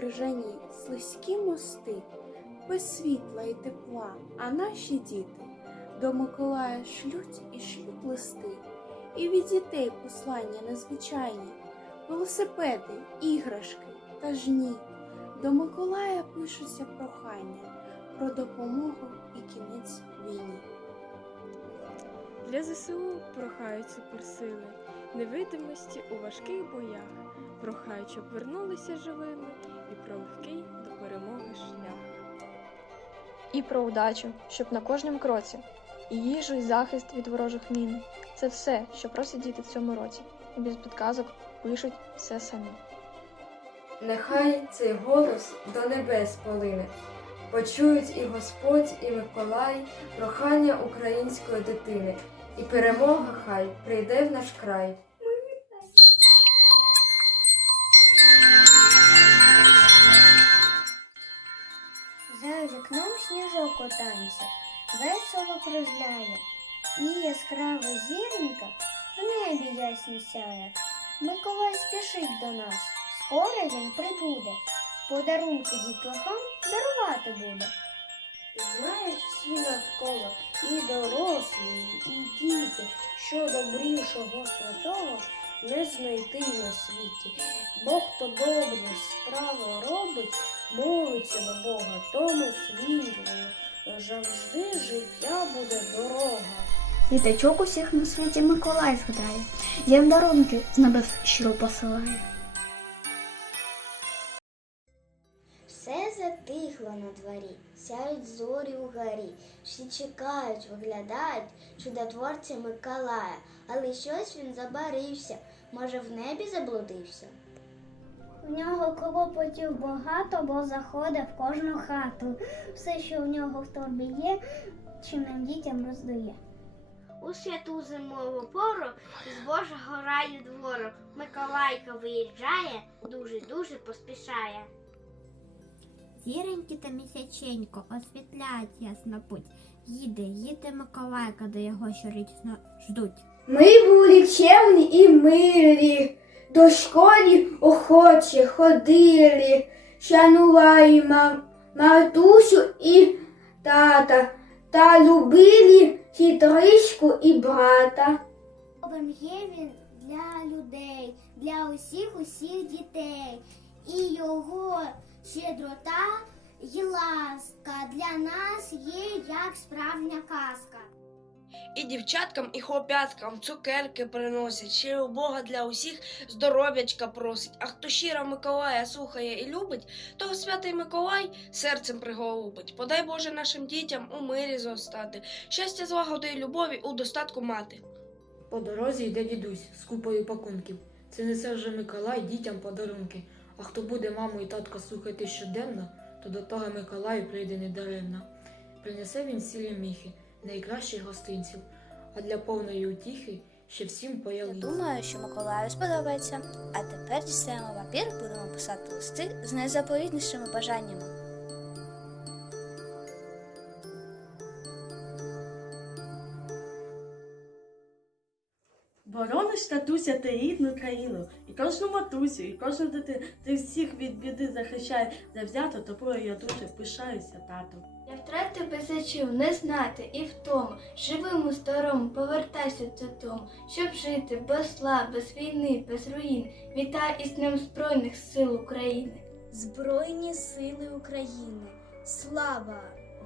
крижані, слизькі мости, без світла і тепла, а наші діти до Миколая шлють і шлють листи, і від дітей послання незвичайні, велосипеди, іграшки та жні. До Миколая пишуться прохання про допомогу і кінець війні. Для ЗСУ прохають суперсили, невидимості у важких боях, прохають, щоб вернулися живими і про легкий до перемоги шлях. І про удачу, щоб на кожному кроці, і їжу, і захист від ворожих мін. Це все, що просять діти в цьому році, і без підказок пишуть все самі. Нехай цей голос до небес полине. Почують і Господь, і Миколай прохання української дитини, і перемога хай прийде в наш край. За вікном сніжок котається, весело кружляє, і яскрава зіренька в небі ясно сяє. Миколай спішить до нас, скоро він прибуде, подарунки дітлахам дарувати буде. Знають всі навколо, і дорослі, і діти, що добрішого святого не знайти на світі, бо хто добрі справи робить, молиться до Бога, тому світлою завжди життя буде дорога. Діточок усіх на світі Миколай згадає, як дарунки з небес щиро посилає. Все затихло на дворі, сяють зорі угорі, всі чекають, виглядають чудотворця Миколая, але щось він забарився, може в небі заблудився. У нього клопотів багато, бо заходить в кожну хату. Все, що в нього в торбі є, чимним дітям роздає. У святу зимову пору з Божого раю двору Миколайка виїжджає, дуже-дуже поспішає. Зіроньки та місяченько освітляють ясно путь. Їде, їде Миколайка до його щорічно ждуть. Ми були чемні і милі, до школи охоче ходили, шанували матусю і тата, та любили хитричку і брата. Є він для людей, для усіх усіх дітей. І його щедрота й ласка для нас є як справжня казка. І дівчаткам, і хлопяткам цукерки приносять, ще у Бога для усіх здоров'ячка просить. А хто щиро Миколая слухає і любить, того святий Миколай серцем приголубить. Подай Боже нашим дітям у мирі зостати, щастя, злагоди і любові у достатку мати. По дорозі йде дідусь з купою пакунків. Це несе вже Миколай дітям подарунки. А хто буде маму і татка слухати щоденно, то до того Миколаю прийде недаремно. Принесе він сілі міхи, найкращих гостинців, а для повної утіхи ще всім поялиць. Думаю, що Миколаю сподобається. А тепер дістаємо папір, будемо писати листи з найзаповітнішими бажаннями. Борониш татуся ти рідну країну, і кожну матусю, і кожну дитину, ти всіх від біди захищає завзято, тобою я дуже пишаюся, тату. Я втратив безачів не знати і втому, живим у старому, повертайся додому, щоб жити без зла, без війни, без руїн. Вітай із Днем Збройних сил України. Збройні сили України, слава,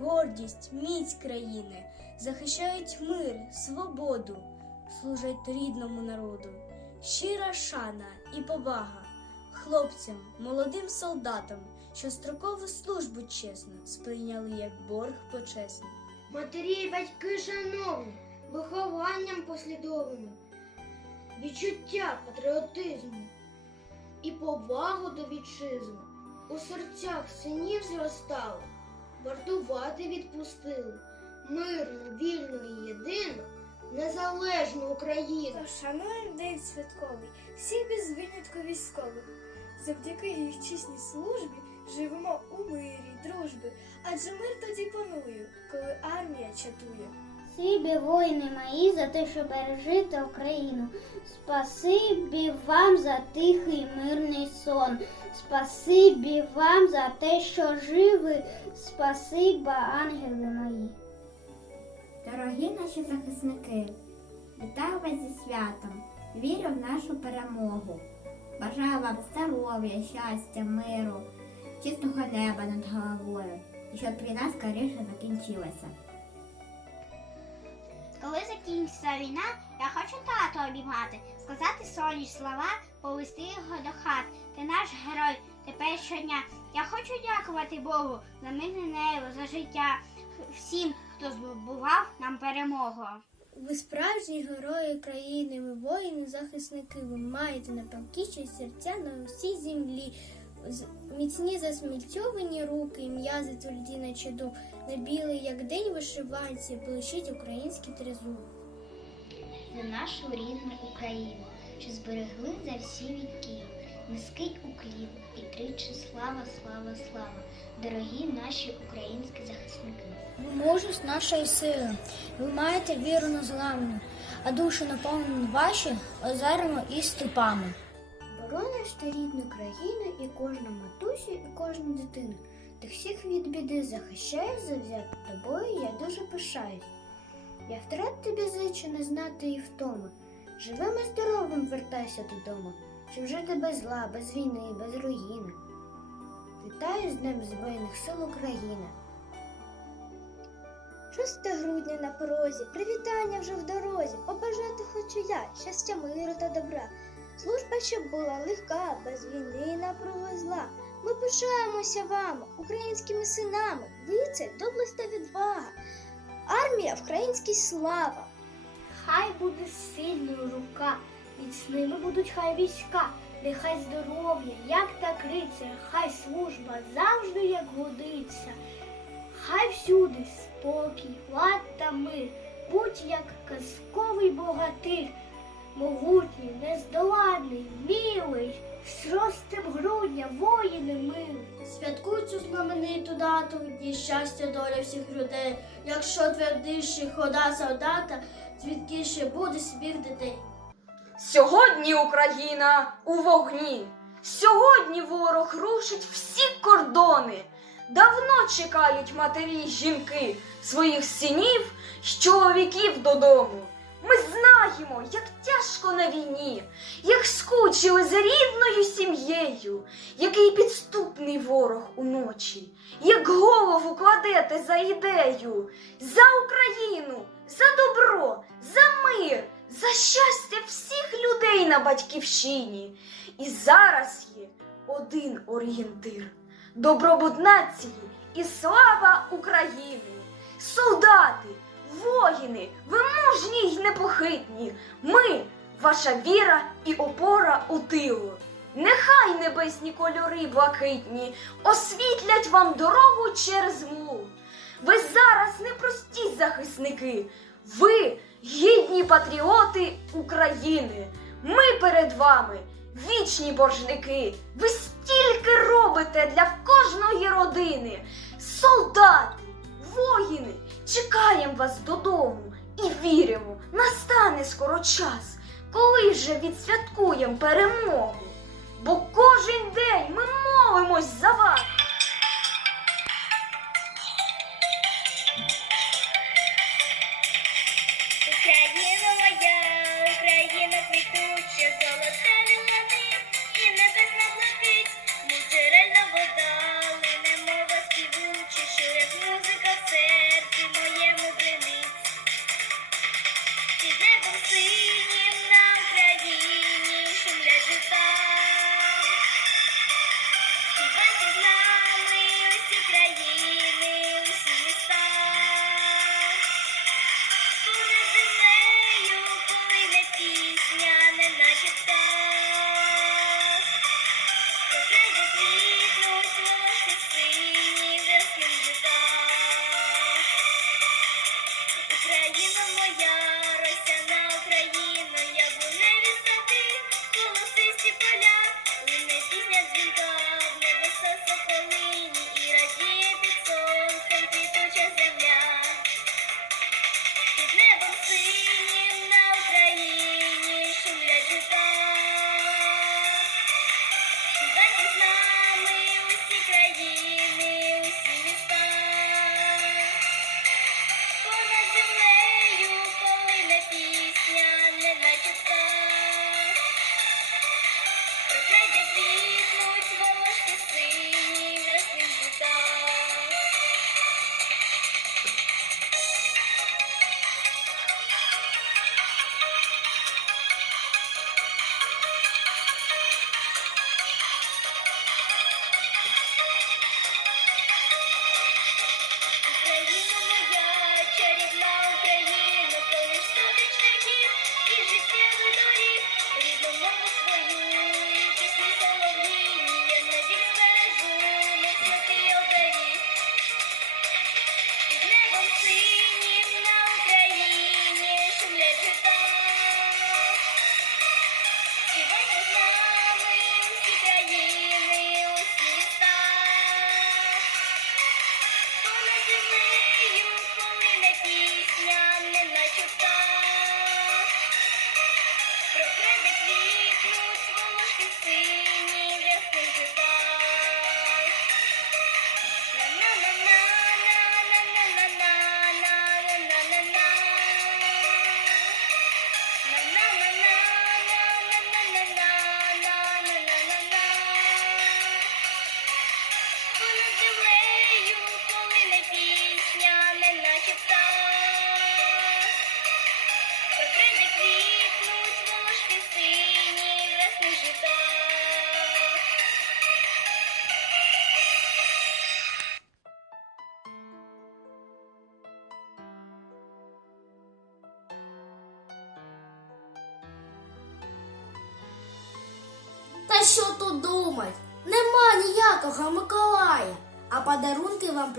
гордість, міць країни захищають мир, свободу, служать рідному народу. Щира шана і повага хлопцям, молодим солдатам, що строкову службу чесно сприйняли як борг почесний. Матері і батьки шановні, вихованням послідовним, відчуття патріотизму і повагу до вітчизни у серцях синів зростало, вартувати відпустили мирну, вільну і єдину, незалежну Україну. Шануємо день святковий, всіх без винятку військових. Завдяки їх чесній службі живемо у мирі, дружбі, адже мир тоді панує, коли армія чатує. Спасибі, воїни мої, за те, що бережите Україну. Спасибі вам за тихий мирний сон. Спасибі вам за те, що живі. Спасибо, ангели мої. Дорогі наші захисники, вітаю вас зі святом. Вірю в нашу перемогу. Бажаю вам здоров'я, щастя, миру, чистого неба над головою. І щоб війна скоріше закінчилася. Коли закінчиться війна, я хочу тато обіймати, сказати сонні слова, повести його до хат. Ти наш герой, тепер щодня. Я хочу дякувати Богу за мирне небо, за життя, всім, хто здобував нам перемогу. Ви справжні герої країни, ви воїни, захисники, ви маєте напевкіші серця на усій землі. Міцні засмільцьовані руки, і м'язи тверді на чоду, на білий, як день вишиванці, блищить український тризуб. За нашу рідну Україну, що зберегли за всі віки. Низький уклін і тричі слава, слава, слава, дорогі наші українські захисники. Ви мужність нашої сили, ви маєте віру незламну, а душі наповнені ваші озерами і степами. Борониш ти рідну країну і кожну матусю, і кожну дитину. Ти всіх від біди захищаєш завзято тобою, я дуже пишаюсь. Я втрат тобі зичу не знати і втоми. Живим і здоровим вертайся додому, щоб жити без зла, без війни, без руїни. Вітаю з Днем Збройних сил України. 6 грудня на порозі, привітання вже в дорозі, побажати хочу я щастя, миру та добра. Служба, щоб була легка, без війни напруги зла. Ми пишаємося вами, українськими синами, ви це доблесть та відвага. Армія українській слава. Хай буде сильною рука, міцними будуть хай війська, нехай здоров'я, як та криця, хай служба завжди як годиться. Хай всюди спокій, лад та мир, будь як казковий богатир, могутній, нездоладний, мілий, з 6 грудня воїни мили. Святкуй цю знамениту дату, дні щастя доля всіх людей. Якщо твердіше хода солдата, звідкіше буде сміх дітей. Сьогодні Україна у вогні. Сьогодні ворог рушить всі кордони. Давно чекають матері жінки своїх синів з чоловіків додому. Ми знаємо, як тяжко на війні, як скучили за рідною сім'єю, який підступний ворог уночі, як голову кладете за ідею, за Україну, за добро, за мир, за щастя всіх людей на батьківщині. І зараз є один орієнтир добробут нації і слава України! Солдати, воїни, ви мужні й непохитні. Ми ваша віра і опора у тилу. Нехай небесні кольори блакитні освітлять вам дорогу через мул. Ви зараз непрості захисники, ви гідні патріоти України. Ми перед вами вічні боржники. Ви стільки робите для кожної родини. Солдати, воїни, чекаємо вас додому і віримо, настане скоро час, коли вже відсвяткуємо перемогу. Бо кожен день ми молимось за вас.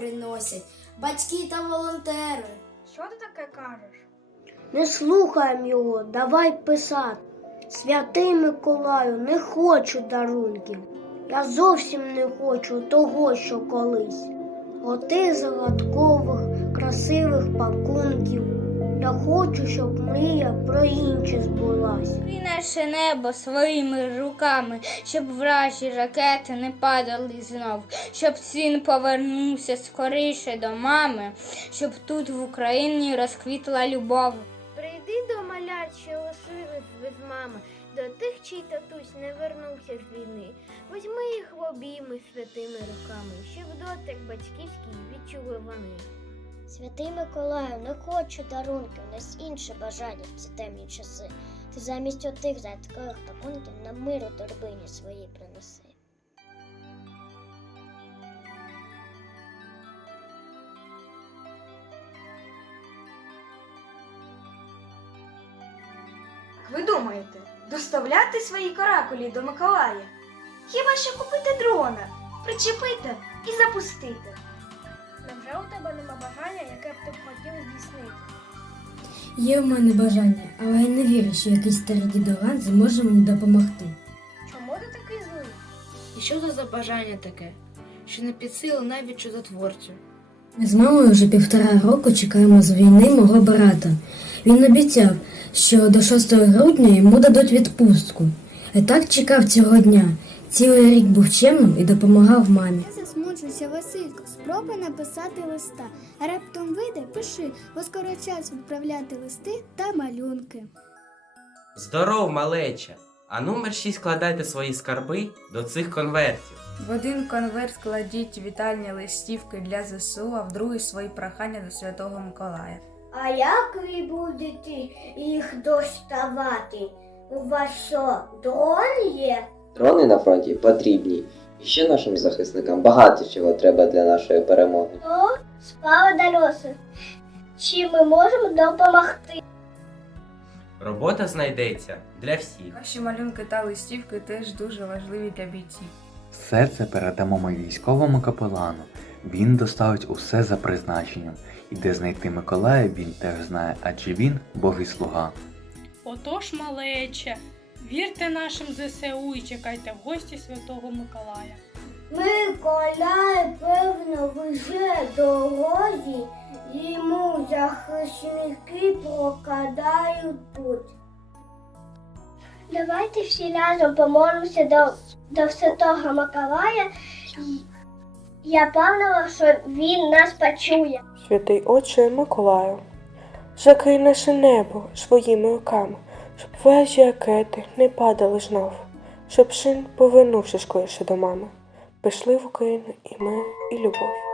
Приносять батьки та волонтери. Що ти таке кажеш? Не слухаємо його, давай писати. Святий Миколаю, не хочу дарунків. Я зовсім не хочу того, що колись. Оти загадкових, красивих пакунків. Я хочу, щоб мрія про інше збулась. І наше небо своїми руками, щоб вражі ракети не падали знов, щоб син повернувся скоріше до мами, щоб тут в Україні розквітла любов. Прийди до малят, що лишились без мами, до тих, чий татусь не вернувся з війни. Возьми їх в обійми святими руками, щоб дотик батьківський відчули вони. Святий Миколаю, не хочу дарунків, у нас інше бажання в ці темні часи. Ти замість отих заткових пакунків на миру торбині свої принеси. Ви думаєте, доставляти свої каракулі до Миколая? Хіба що купити дрона, причепити і запустити? Невже у тебе нема бажання, яке б ти б хотів здійснити? Є в мене бажання, але я не вірю, що якийсь старий дідоган зможе мені допомогти. Чому ти такий злий? І що це за бажання таке, що не під силу навіть чудотворцю? Ми з мамою вже півтора року чекаємо з війни мого брата. Він обіцяв, що до 6 грудня йому дадуть відпустку. Я так чекав цього дня. Цілий рік був чемним і допомагав мамі. Не Василько, спробуй написати листа. Раптом вийде, пиши, бо скоро час відправляти листи та малюнки. Здоров, малеча! А номер 6 складайте свої скарби до цих конвертів. В один конверт складіть вітальні листівки для ЗСУ, а в другий свої прохання до Святого Миколая. А як ви будете їх доставати? У вас що, дрон є? Дрони на фронті потрібні. І ще нашим захисникам багато чого треба для нашої перемоги. То справа дорослих. Чи ми можемо допомогти? Робота знайдеться для всіх. Ваші малюнки та листівки теж дуже важливі для бійців. Все це передамо ми військовому капелану. Він доставить усе за призначенням. І де знайти Миколая, він теж знає, адже він Божий слуга. Отож, малече, вірте нашим ЗСУ і чекайте в гості Святого Миколая. Миколай, певно, вже дорозі, йому захисники прокладають путь. Давайте всі разом помолимося до, до Святого Миколая. Я певна, що він нас почує. Святий Отче Миколаю, закрий наше небо своїми руками, щоб вежі акети не падали знов, щоб син повернувся скоріше до мами. Пішли в Україну і мир, і любов.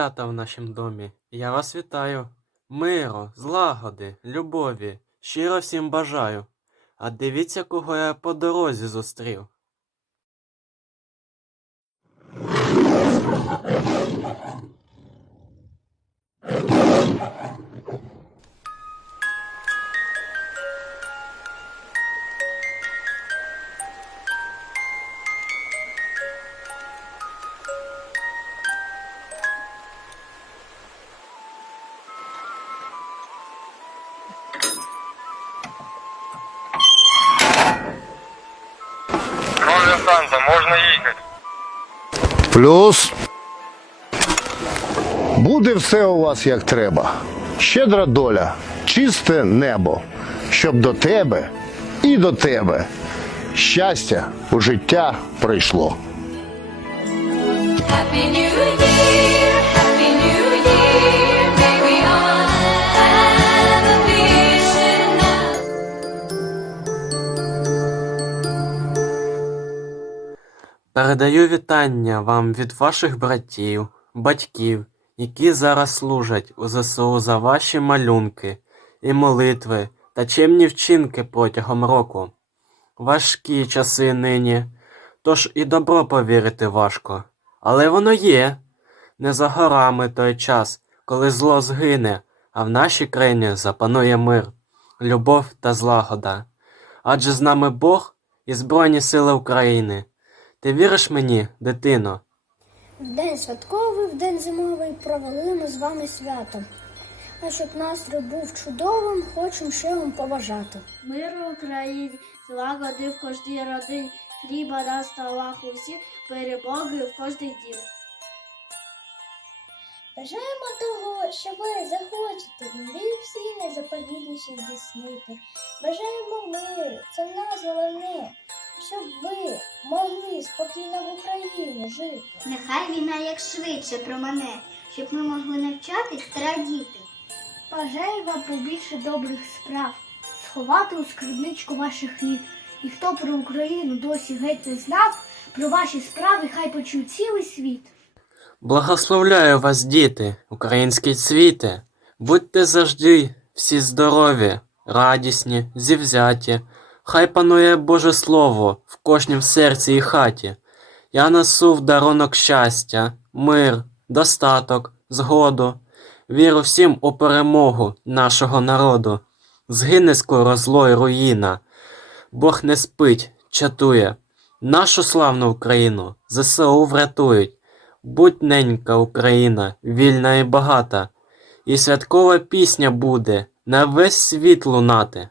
Свята в нашім домі. Я вас вітаю. Миру, злагоди, любові, щиро всім бажаю. А дивіться, кого я по дорозі зустрів. Плюс. Буде все у вас як треба. Щедра доля, чисте небо, щоб до тебе і до тебе щастя у життя прийшло. Happy New Year, Передаю вітання вам від ваших братів, батьків, які зараз служать у ЗСУ за ваші малюнки і молитви та чемні вчинки протягом року. Важкі часи нині, тож і добро повірити важко. Але воно є. Не за горами той час, коли зло згине, а в нашій країні запанує мир, любов та злагода. Адже з нами Бог і Збройні Сили України. Ти віриш мені, дитино? В день святковий, в день зимовий провели ми з вами свято. А щоб настрій був чудовим, хочемо ще вам побажати. Миру Україні, злагоди в кожній родині, хліба на столах усіх, перемоги в кожний дім. Бажаємо того, що ви захочете мрії всі найзаповітніші здійснити. Бажаємо миру, це в нас головне, щоб ви могли спокійно в Україні жити. Нехай війна як швидше промане, щоб ми могли навчатись та радіти. Бажаю вам побільше добрих справ, сховати у скарбничку ваших літ. І хто про Україну досі геть не знав, про ваші справи хай почує цілий світ. Благословляю вас, діти, українські цвіти. Будьте завжди всі здорові, радісні, зівзяті. Хай панує Боже Слово в кожнім серці і хаті. Я несу в дарунок щастя, мир, достаток, згоду. Віру всім у перемогу нашого народу. Згине скоро зло й руїна. Бог не спить, чатує. Нашу славну Україну ЗСУ врятують. Будь ненька Україна, вільна і багата, і святкова пісня буде на весь світ лунати.